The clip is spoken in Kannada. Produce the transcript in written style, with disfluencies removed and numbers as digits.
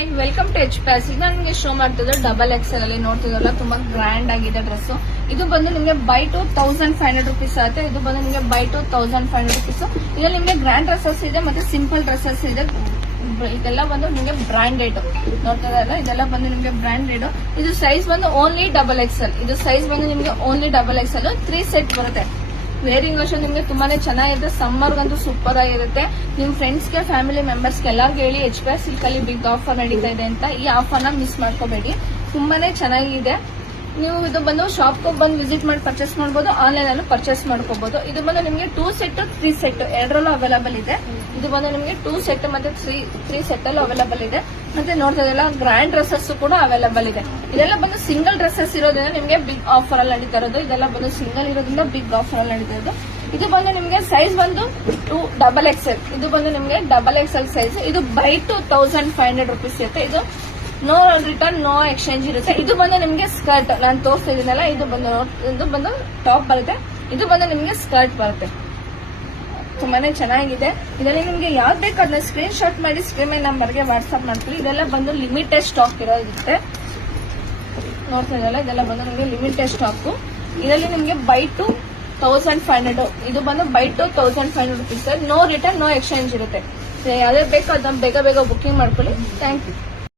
Hi welcome to H ಪ್ಯಾಸ್. ಈಗ ನಿಮಗೆ ಶೋ ಮಾಡ್ತಿದ್ರೆ ಡಬಲ್ ಎಕ್ಸೆಲ್ ಅಲ್ಲಿ ನೋಡ್ತಿದ್ರಲ್ಲ, ತುಂಬಾ ಗ್ರ್ಯಾಂಡ್ ಆಗಿದೆ ಡ್ರೆಸ್. ಇದು ಬಂದು ನಿಮಗೆ ಬೈ ಟು 1500 rupees ಆಗುತ್ತೆ. ಇದು ಬಂದು ನಿಮಗೆ ಬೈ ಟು 1500 rupees. ಇದರಲ್ಲಿ ನಿಮಗೆ ಗ್ರ್ಯಾಂಡ್ ಡ್ರೆಸ್ಸಸ್ ಇದೆ ಮತ್ತೆ ಸಿಂಪಲ್ ಡ್ರೆಸ್ಸಸ್ ಇದೆ. ಇದೆಲ್ಲ ಬಂದು ನಿಮಗೆ ಬ್ರಾಂಡೆಡ್ ನೋಡ್ತಿದ್ರಲ್ಲ, ಇದೆಲ್ಲ ಬಂದು ನಿಮಗೆ ಬ್ರಾಂಡೆಡ್. ಇದು ಸೈಜ್ ಬಂದು ಓನ್ಲಿ ಡಬಲ್ ಎಕ್ಸೆಲ್. ಇದು ಸೈಜ್ ಬಂದು ನಿಮಗೆ ಓನ್ಲಿ ಡಬಲ್ ಎಕ್ಸೆಲ್. 3 ಸೆಟ್ ಬರುತ್ತೆ. ವೇರಿಂಗ್ ವರ್ಷನ್ ನಿಮಗೆ ತುಂಬಾನೇ ಚೆನ್ನಾಗಿರುತ್ತೆ. ಸಮ್ಮರ್ಗಂತೂ ಸೂಪರ್ ಆಗಿರುತ್ತೆ. ನಿಮ್ ಫ್ರೆಂಡ್ಸ್ಗೆ ಫ್ಯಾಮಿಲಿ ಮೆಂಬರ್ಸ್ಗೆ ಎಲ್ಲರಿಗೂ ಹೇಳಿ ಎಚ್ ಪಿ ಸಿಲ್ಕ್ ಅಲ್ಲಿ ಬಿಗ್ ಆಫರ್ ನಡೀತಾ ಇದೆ ಅಂತ. ಈ ಆಫರ್ ನ ಮಿಸ್ ಮಾಡ್ಕೋಬೇಡಿ, ತುಂಬಾನೇ ಚೆನ್ನಾಗಿದೆ. ನೀವು ಇದು ಬಂದು ಶಾಪ್ ಬಂದು ವಿಸಿಟ್ ಮಾಡಿ ಪರ್ಚೇಸ್ ಮಾಡಬಹುದು, ಆನ್ಲೈನ್ ಅಲ್ಲೂ ಪರ್ಚೇಸ್ ಮಾಡ್ಕೋಬಹುದು. ಇದು ಬಂದು ನಿಮಗೆ 2 ಸೆಟ್ 3 ಸೆಟ್ ಎರಡರಲ್ಲೂ ಅವೈಲೇಬಲ್ ಇದೆ. ಇದು ಬಂದು ನಿಮಗೆ 2 ಸೆಟ್ ಮತ್ತೆ 3 ಸೆಟ್ ಅಲ್ಲೂ ಅವೈಲೇಬಲ್ ಇದೆ. ಮತ್ತೆ ನೋಡ್ತಾ ಇದೆಲ್ಲ ಗ್ರ್ಯಾಂಡ್ ಡ್ರೆಸ್ಸಸ್ ಕೂಡ ಅವೈಲೇಬಲ್ ಇದೆ. ಇದೆಲ್ಲ ಬಂದು ಸಿಂಗಲ್ ಡ್ರೆಸ್ಸಸ್ ಇರೋದ್ರಿಂದ ನಿಮಗೆ ಬಿಗ್ ಆಫರ್ ಅಲ್ಲಿ ನಡೀತಾ ಇರೋದು. ಇದೆಲ್ಲ ಬಂದು ಸಿಂಗಲ್ ಇರೋದ್ರಿಂದ ಬಿಗ್ ಆಫರ್ ಅಲ್ಲಿ ನಡೀತಾ ಇರೋದು. ಇದು ಬಂದು ನಿಮಗೆ ಸೈಜ್ ಬಂದು ಡಬಲ್ ಎಕ್ಸೆಲ್. ಇದು ಬಂದು ನಿಮಗೆ ಡಬಲ್ ಎಕ್ಸೆಲ್ ಸೈಜ್. ಇದು ಬೈ ಟು 1500 rupees ಇರುತ್ತೆ. ಇದು ನೋ ರಿಟರ್ನ್ ನೋ ಎಕ್ಸ್ಚೇಂಜ್ ಇರುತ್ತೆ. ಇದು ಬಂದು ನಿಮಗೆ ಸ್ಕರ್ಟ್ ನಾನು ತೋರಿಸ್ತಿದ್ದೀನಲ್ಲ, ಇದು ಬಂದು ಟಾಪ್ ಬರುತ್ತೆ. ಇದು ಬಂದು ನಿಮಗೆ ಸ್ಕರ್ಟ್ ಬರುತ್ತೆ. ತುಂಬಾನೇ ಚೆನ್ನಾಗಿದೆ. ಇದರಲ್ಲಿ ನಿಮಗೆ ಯಾವ್ದು ಬೇಕು ಅದನ್ನ ಸ್ಕ್ರೀನ್ ಶಾಟ್ ಮಾಡಿ ಸ್ಕ್ರೀನ್ ನಂಬರ್ಗೆ ವಾಟ್ಸ್ಆಪ್ ಮಾಡ್ತೀವಿ. ಇದೆಲ್ಲ ಬಂದು ಲಿಮಿಟೆಡ್ ಸ್ಟಾಕ್ ಇರುತ್ತೆ. ನೋಡ್ತಾ ಇದೆಲ್ಲ, ಇದೆಲ್ಲ ಬಂದು ನಿಮಗೆ ಲಿಮಿಟೆಡ್ ಸ್ಟಾಕ್. ಇದರಲ್ಲಿ ನಿಮಗೆ ಬೈ ಟು 1500. ಇದು ಬಂದು buy two 1500 rupees. No return no exchange ಇರುತ್ತೆ. ಯಾವ್ದು ಬೇಕೋ ಅದನ್ನ ಬೇಗ ಬುಕಿಂಗ್ ಮಾಡ್ಕೊಳ್ಳಿ. Thank you.